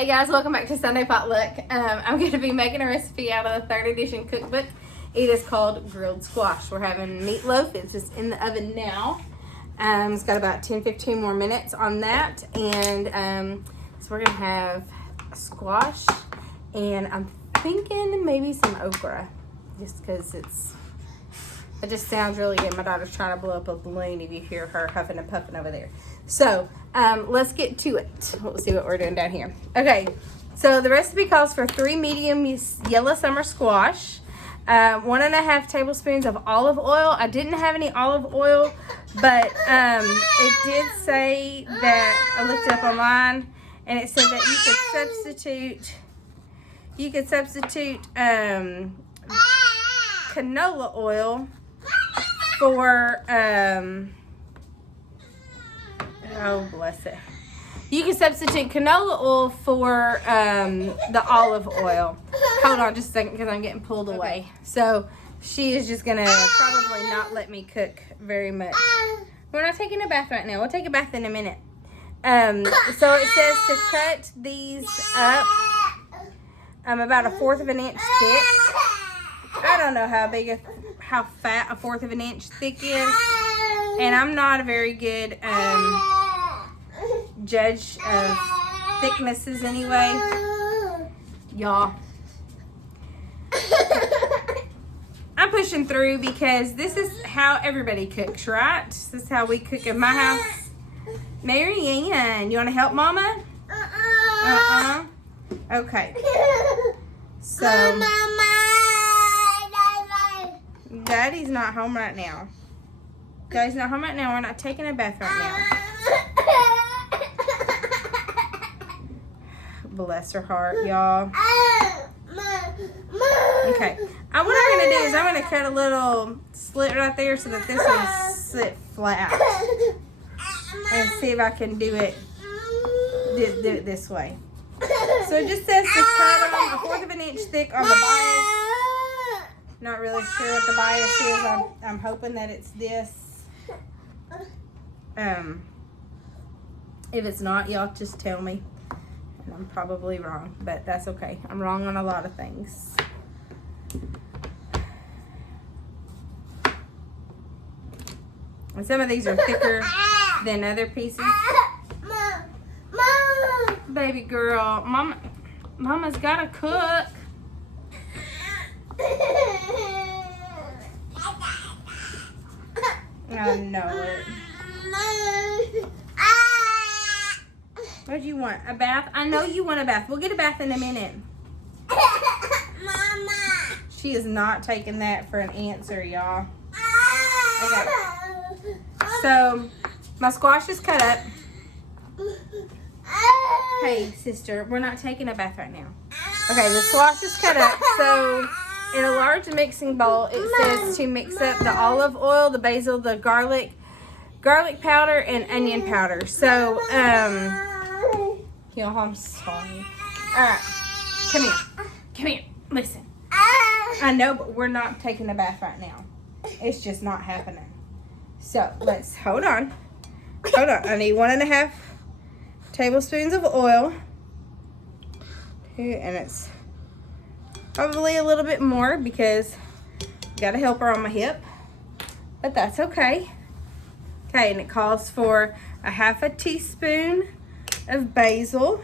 Hey guys, welcome back to Sunday Potluck. I'm going to be making a recipe out of the 3rd edition cookbook. It is called grilled squash. We're having meatloaf. It's just in the oven now. It's got about 10-15 more minutes on that. And so we're going to have squash. And I'm thinking maybe some okra. Just because it just sounds really good. My daughter's trying to blow up a balloon if you hear her huffing and puffing over there. So let's get to it. We'll see what we're doing down here. Okay, so the recipe calls for 3 medium yellow summer squash, 1.5 tablespoons of olive oil. I didn't have any olive oil, but it did say that, I looked it up online, and it said that you could substitute canola oil for oh bless it, you can substitute canola oil for the olive oil. Hold on just a second because I'm getting pulled away. So she is just gonna probably not let me cook very much. We're not taking a bath right now. We'll take a bath in a minute. So it says to cut these up about 1/4 of an inch thick. I don't know how fat 1/4 of an inch thick is, and I'm not a very good judge of thicknesses anyway, y'all. I'm pushing through because this is how everybody cooks, right? This is how we cook in my house. Mary Ann, you want to help Mama? Okay. So Daddy's not home right now. Daddy's not home right now. We're not taking a bath right now. Bless her heart, y'all. Okay. What I'm going to do is I'm going to cut a little slit right there so that this will sit flat. And see if I can do it this way. So it just says to cut them 1/4 of an inch thick on the bias. Not really sure what the bias is. I'm hoping that it's this. If it's not, y'all just tell me. And I'm probably wrong, but that's okay. I'm wrong on a lot of things. And some of these are thicker than other pieces. Baby girl, Mama's gotta cook. I know it. What do you want? A bath? I know you want a bath. We'll get a bath in a minute. Mama. She is not taking that for an answer, y'all. Okay. So, my squash is cut up. Hey, sister, we're not taking a bath right now. Okay, the squash is cut up. So, in a large mixing bowl, it says to mix up the olive oil, the basil, the garlic powder, and onion powder. So, y'all, I'm sorry. All right, come here, listen. I know, but we're not taking a bath right now. It's just not happening. So, let's, hold on. I need 1.5 tablespoons of oil. And it's probably a little bit more because got a helper on my hip, but that's okay. Okay, and it calls for 1/2 teaspoon of basil.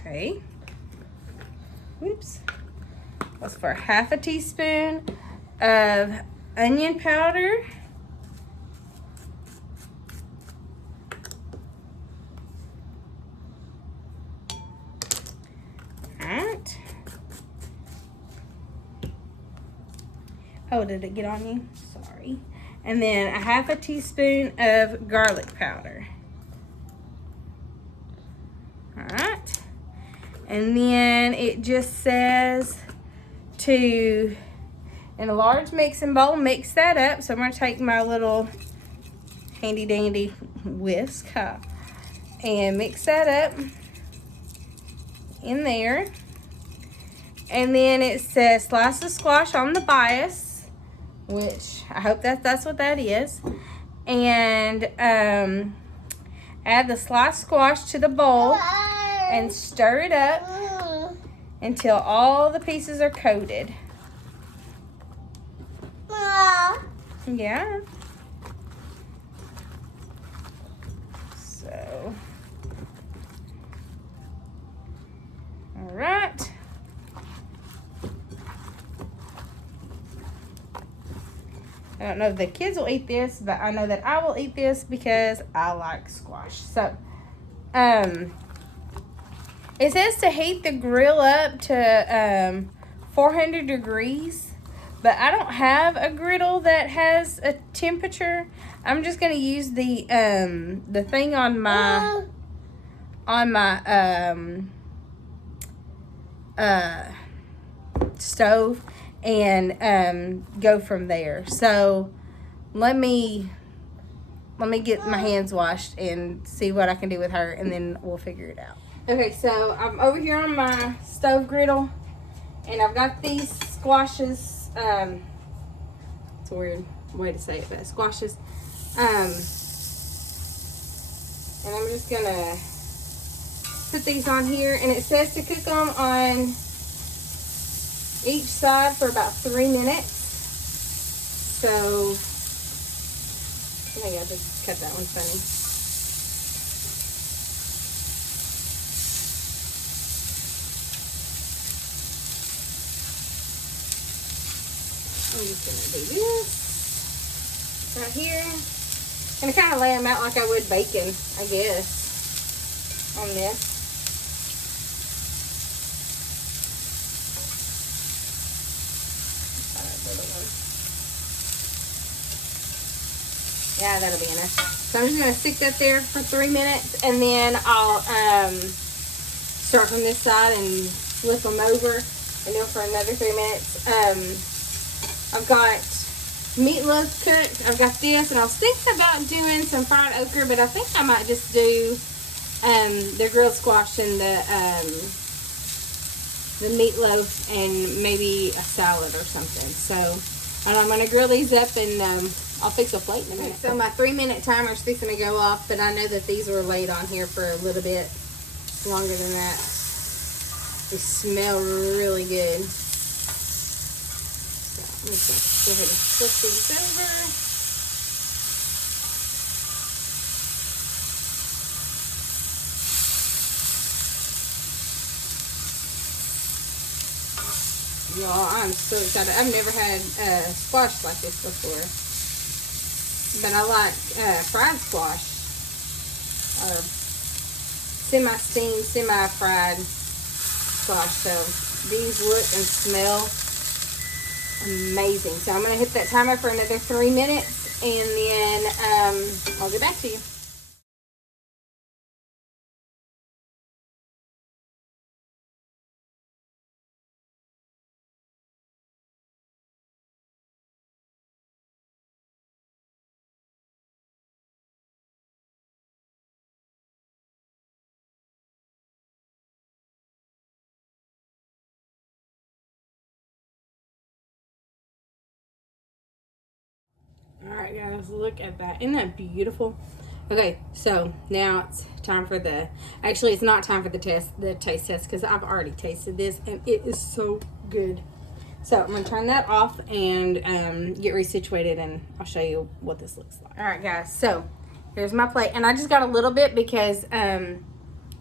Okay. Whoops. Calls for 1/2 teaspoon of onion powder. Oh, did it get on you? Sorry. And then 1/2 teaspoon of garlic powder. All right. And then it just says to, in a large mixing bowl, mix that up. So I'm going to take my little handy dandy whisk and mix that up in there. And then it says slice the squash on the bias, which I hope that's what that is. And Add the sliced squash to the bowl and stir it up until all the pieces are coated. Yeah. So, all right. I don't know if the kids will eat this, but I know that I will eat this because I like squash. So, it says to heat the grill up to 400 degrees, but I don't have a griddle that has a temperature. I'm just gonna use the thing on my stove and go from there. So let me get my hands washed and see what I can do with her, and then we'll figure it out. Okay, so I'm over here on my stove griddle, and I've got these squashes. It's a weird way to say it, but squashes. And I'm just gonna put these on here, and it says to cook them on each side for about 3 minutes. So, maybe I just cut that one funny. I'm just gonna do this right here. I'm gonna kind of lay them out like I would bacon, I guess, on this. Yeah, that'll be enough. So I'm just gonna stick that there for 3 minutes, and then I'll start from this side and flip them over, and then for another 3 minutes. I've got meatloaf cooked. I've got this, and I was thinking about doing some fried okra, but I think I might just do the grilled squash and the meatloaf and maybe a salad or something. So I'm gonna grill these up, and I'll fix a plate in a minute. So my 3-minute timer is fixing to go off, but I know that these were laid on here for a little bit longer than that. They smell really good. So I'm just gonna go ahead and flip these over. Y'all, I'm so excited. I've never had squash like this before. But I like fried squash. Or semi-steamed, semi-fried squash. So these look and smell amazing. So I'm going to hit that timer for another 3 minutes, and then I'll get back to you. Alright guys, look at that. Isn't that beautiful? Okay, so now it's time for actually it's not time for the taste test, because I've already tasted this and it is so good. So I'm going to turn that off and get resituated, and I'll show you what this looks like. Alright guys, so here's my plate, and I just got a little bit because my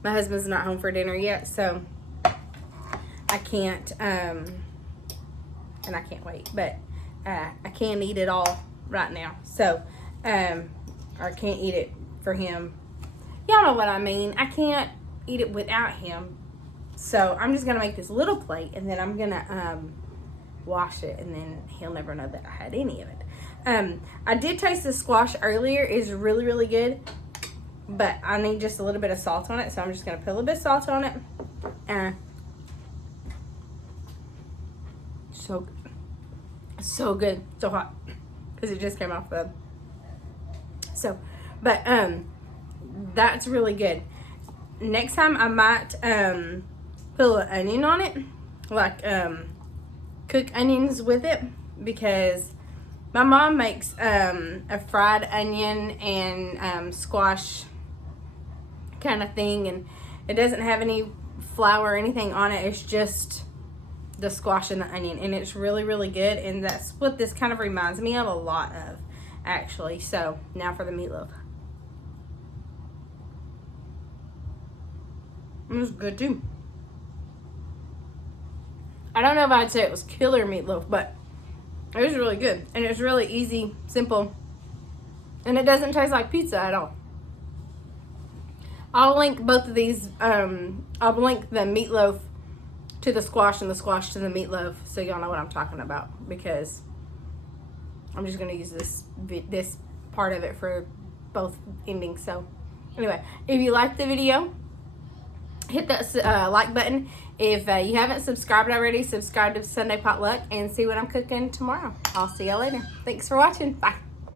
husband's not home for dinner yet, so I can't and I can't wait, but I can't eat it all right now. So I can't eat it for him. Y'all know what I mean. I can't eat it without him. So I'm just gonna make this little plate, and then I'm gonna wash it, and then he'll never know that I had any of it. I did taste the squash earlier. It's really, really good, but I need just a little bit of salt on it, so I'm just gonna put a little bit of salt on it. So good. So good. So hot, because it just came off the but that's really good. Next time I might put a little onion on it, like cook onions with it, because my mom makes a fried onion and squash kind of thing, and it doesn't have any flour or anything on it. It's just the squash and the onion, and it's really, really good. And that's what this kind of reminds me of a lot of, actually. So now for the meatloaf. It was good too. I don't know if I'd say it was killer meatloaf, but it was really good. And it's really easy, simple, and it doesn't taste like pizza at all. I'll link both of these. I'll link the meatloaf to the squash and the squash to the meatloaf, so y'all know what I'm talking about, because I'm just gonna use this part of it for both endings. So anyway, if you liked the video, hit that like button. If you haven't subscribed already, subscribe to Sunday Potluck and see what I'm cooking tomorrow. I'll see y'all later. Thanks for watching. Bye.